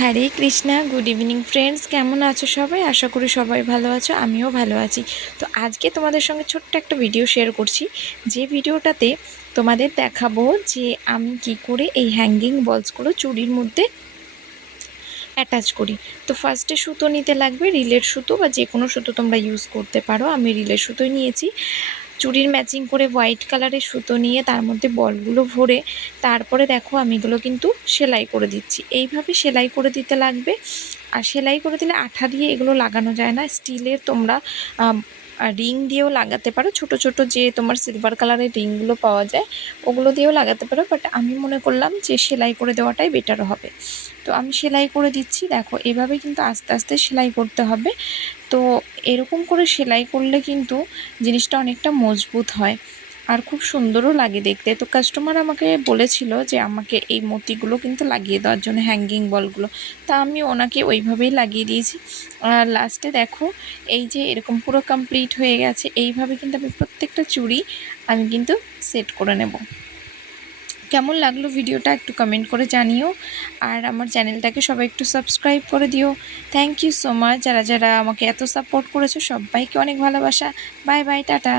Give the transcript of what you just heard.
হরে Krishna, good evening friends. কেমন আছো সবাই? আশা করি সবাই ভালো আছো, আমিও ভালো আছি। তো আজকে তোমাদের সঙ্গে ছোট্ট একটা ভিডিও শেয়ার করছি, যে ভিডিওটাতে তোমাদের দেখাবো যে আমি কি করে এই হ্যাঙ্গিং বলসগুলো চুড়ির মধ্যে অ্যাটাচ করি। তো ফার্স্টে সুতো নিতে লাগবে, রিলের সুতো বা যে কোনো সুতো তোমরা ইউজ করতে পারো। আমি রিলের সুতোই নিয়েছি। চুড়ির ম্যাচিং করে হোয়াইট কালারের সুতো নিয়ে তার মধ্যে বলগুলো ভরে তারপরে দেখো আমি এগুলো কিন্তু সেলাই করে দিচ্ছি। এইভাবে সেলাই করে দিতে লাগবে। আর সেলাই করে দিলে আঠা দিয়ে এগুলো লাগানো যায় না, স্টিলের তোমরা রিং দিয়েও লাগাতে পারো, ছোট ছোট যে তোমার সিলভার কালারের রিংগুলো পাওয়া যায় ওগুলো দিয়েও লাগাতে পারো, বাট আমি মনে করলাম যে সেলাই করে দেওয়াটাই বেটার হবে। তো আমি সেলাই করে দিচ্ছি। দেখো এভাবে কিন্তু আস্তে আস্তে সেলাই করতে হবে। তো এরকম করে সেলাই করলে কিন্তু জিনিসটা অনেকটা মজবুত হয় আর খুব সুন্দরও লাগে দেখতে। তো কাস্টমার আমাকে বলেছিল যে আমাকে এই মতিগুলো কিন্তু লাগিয়ে দেওয়ার জন্য, হ্যাঙ্গিং বলগুলো। তা আমি ওনাকে ওইভাবেই লাগিয়ে দিয়েছি। আর লাস্টে দেখো এই যে এরকম পুরো কমপ্লিট হয়ে গেছে। এইভাবে কিন্তু আমি প্রত্যেকটা চুড়ি আমি কিন্তু সেট করে নেব। কেমন লাগলো ভিডিওটা একটু কমেন্ট করে জানিও। আর আমার চ্যানেলটাকে সবাই একটু সাবস্ক্রাইব করে দিও। থ্যাংক ইউ সো মাচ যারা যারা আমাকে এত সাপোর্ট করেছো, সবাইকে অনেক ভালোবাসা। Bye bye, tata.